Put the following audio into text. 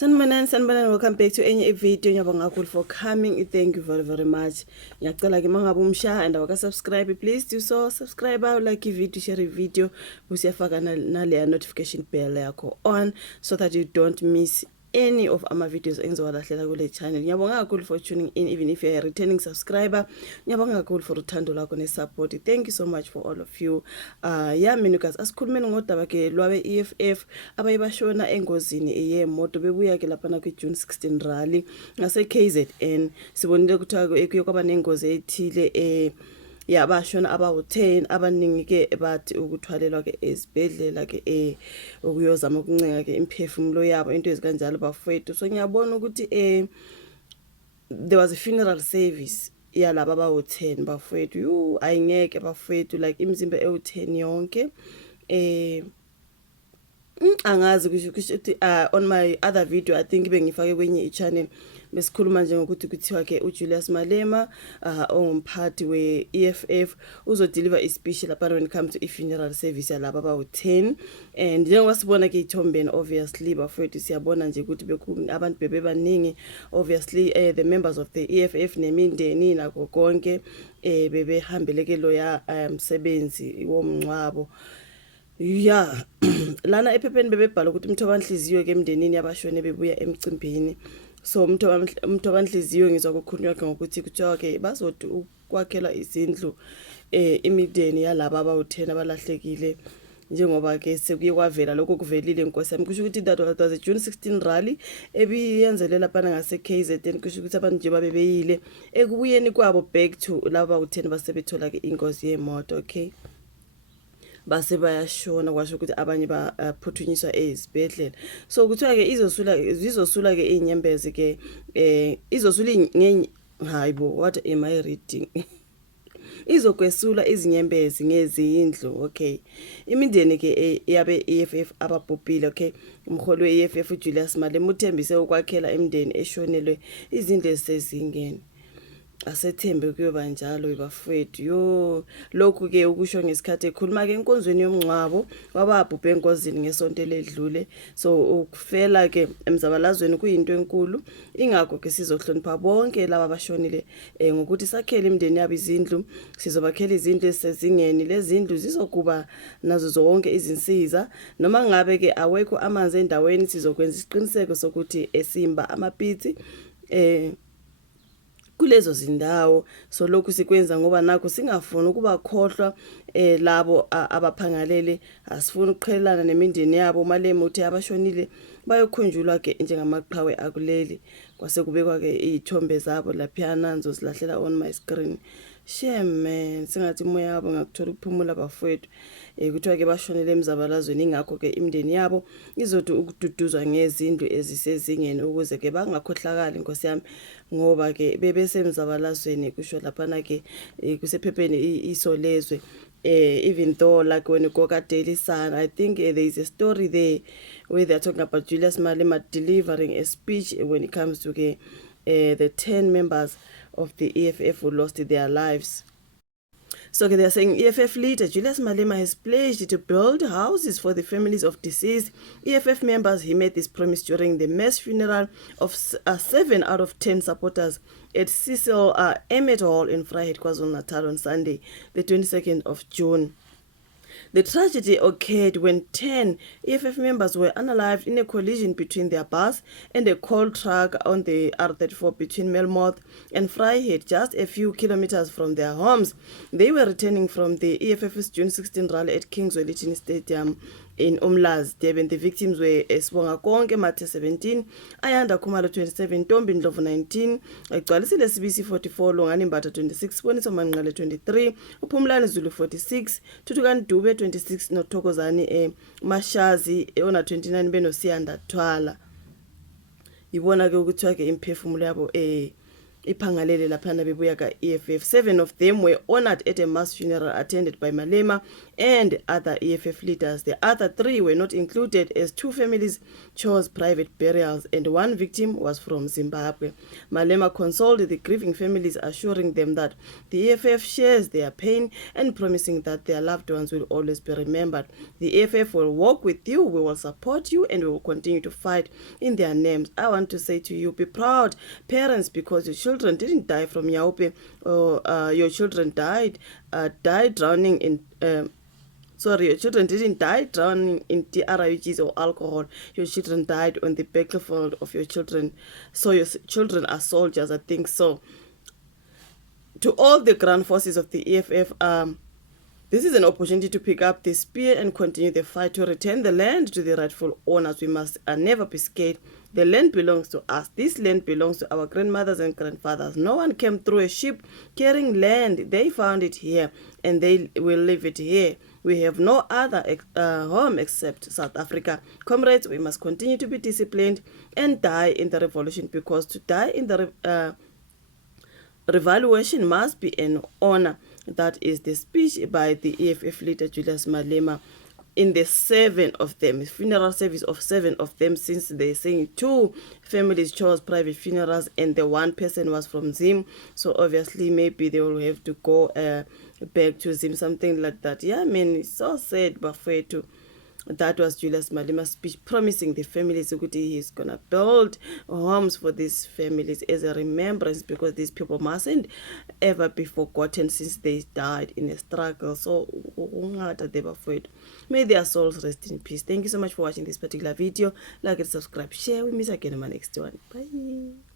Sanibonani, welcome back to enye video. Ngiyabonga kakhulu for coming. Thank you very much. Ngiyacela ke mangabe umsha and awaka-subscribe, please do so. Subscribe, like video, share video, usiyafaka naleya notification bell yakho on so that you don't miss any of our videos engizowalahlela kule channel. Ngiyabonga kakhulu for tuning in, even if you're a returning subscriber. Ngiyabonga kakhulu for uthando lakho ne-support. Thank you so much for all of you. Mina guys, asikhulumeni ngodaba ke lwabe EFF abayibashona engozini yemoto bebuya ke lapha na June 16 rally ngase KZN. Sibonile ukuthi kuye kwaba nengozi ethile yabashona abawu-10 abaningi ke bathi ukuthwalelwa ke ezibhedlela ke ukuyozama ukuncenga ke imphefumulo yabo into ezikanjalo bafowethu. So ngiyabona ukuthi there was a funeral service yalabo abawu-10 bafowethu. Ayingeke bafowethu, like imizimba ewu-10 yonke. Angazi kusho ukuthi on my other video I think bengifake kwenye i-channel besikhuluma nje ngokuthi kuthiwa ke uJulius Malema ongumphathi we-EFF uzodeliver ispeech lapha when it comes to i-funeral service yalabo abawu-10. And njengoba sibona ke ithombeni obviously bafowethu siyabona nje ukuthi abantu bebebaningi obviously the members of the EFF nemindeni nakho konke bebehambele ke loya msebenzi womncwabo. Yeah, lana ephepheni bebebhala ukuthi umthobanhliziyo ke emndenini yabashone bebuya emcimbini. So umthobanhliziyo ngizwa kukhulunywa ngokuthi kuthiwa ke bazothi ukwakhela izindlu imindeni yalabo abawu-10 abalahlekile, njengoba ke sekuye kwavela lokho kuvelile Nkosi yami. Kusho ukuthi that was a June 16 rally ebiyenzelela lapha ngase KZN. Kusho ukuthi abantu nje babebeyile ekubuyeni kwabo back to laba abawu-10 basebethola ke ingozi yemoto. Okay, base bayashona kwasho ukuthi abanye baphuthunyiswa ezibhedlela. So kuthiwa ke izosula ke inyembezi ke izosula hayibo, what am I reading? Izokwesula izinyembezi ngezindlu. Okay, imindeni ke yabe EFF ababhubhile. Okay, umholi we-EFF uJulius Malema uthembise ukwakhela imindeni eshonelwe izindlu ezisezingeni. Asethembe kuyoba njalo bafowethu. Lokhu ke ukusho ngesikhathi ekhuluma ke enkonzweni yomncwabo wababhubhe engozini ngesonto ledlule. So ukufela ke emzabalazweni kuyinto enkulu, ingakho ke sizohlonipha bonke laba abashonile ngokuthi sakhele imindeni yabo izindlu. Sizobakhela izindlu ezisezingeni, lezindlu zizokuba nazo zonke izinsiza. Noma ngabe ke awekho amanzi endaweni, sizokwenza isiqiniseko sokuthi esimba amapitsi kulezo zindawo. So lokhu sikwenza ngoba nakho singafuni ukuba khohlwa labo abaphangalele. Asifuni ukuqhelana nemindeni yabo. Malema uthi abashonile bayokhunjulwa ke njengamaqhawe akuleli. Kwase kubekwa ke izithombe zabo lapha nanzo silahlela on my screen. Shame man, singathi moya yabo ngakuthola ukuphumula bafowethu. Kuthiwa ke bashonele emzabalazweni, ingakho ke imindeni yabo izothi ukududuzwa ngezindlu ezisezingeni ukuze ke bangakhohlakali Nkosi yami, ngoba ke bebesemzabalazweni. Kusho lapha na ke kusephepheni isolezwe. Even though like when you go at Daily Sun, I think there is a story there where they're talking about Julius Malema delivering a speech when it comes to the 10 members of the EFF who lost their lives. So they are saying EFF leader Julius Malema has pledged to build houses for the families of deceased EFF members. He made this promise during the mass funeral of 7 out of 10 supporters at Cecil Emmett Hall in Vryheid, KwaZulu-Natal on Sunday, the 22nd of June. The tragedy occurred when 10 EFF members were unalived in a collision between their bus and a coal truck on the R34 between Melmoth and Vryheid, just a few kilometers from their homes. They were returning from the EFF's June 16 rally at Kingswell Litini Stadium in Umlazi, Durban. The victims were Sibonga Konke Mathe 17, Ayanda Khumalo 27, Ntombi Ndlovu 19, Gcwalisile Sibisi 44, Longani Mbata 26, Boniso Manqale 23, Uphumlani Zulu 46, Thuthukani Dube 26, noThokozani Mashazi ona 29, beno Siyanda Thwala. Yibona ke ukuthiwa ke imphefumulo yabo iphangalele laphana bebuya ka-EFF. 7 of them were honored at a mass funeral attended by Malema and other EFF leaders. The other 3 were not included as 2 families chose private burials and 1 victim was from Zimbabwe. Malema consoled the grieving families, assuring them that the EFF shares their pain and promising that their loved ones will always be remembered. The EFF will walk with you, we will support you, and we will continue to fight in their names. I want to say to you, be proud, parents, because your children didn't die from Yaupe, or your children died drowning in your children didn't die drowning in DRUGs or alcohol. Your children died on the battlefield of your children. So your children are soldiers, I think so. To all the ground forces of the EFF, this is an opportunity to pick up the spear and continue the fight to return the land to the rightful owners. We must never be scared. The land belongs to us. This land belongs to our grandmothers and grandfathers. No one came through a ship carrying land. They found it here and they will leave it here. We have no other home except South Africa. Comrades, we must continue to be disciplined and die in the revolution, because to die in the revaluation must be an honor. That is the speech by the EFF leader Julius Malema in the 7 of them, funeral service of 7 of them, since they're saying 2 families chose private funerals and the 1 person was from Zim. So obviously maybe they will have to go back to Zim, something like that. Yeah, I mean, it's so sad, but fair to. That was Julius Malema's speech, promising the families that he's going to build homes for these families as a remembrance, because these people mustn't ever be forgotten since they died in a struggle. So, may their souls rest in peace. Thank you so much for watching this particular video. Like and subscribe, share. We meet again in my next one. Bye.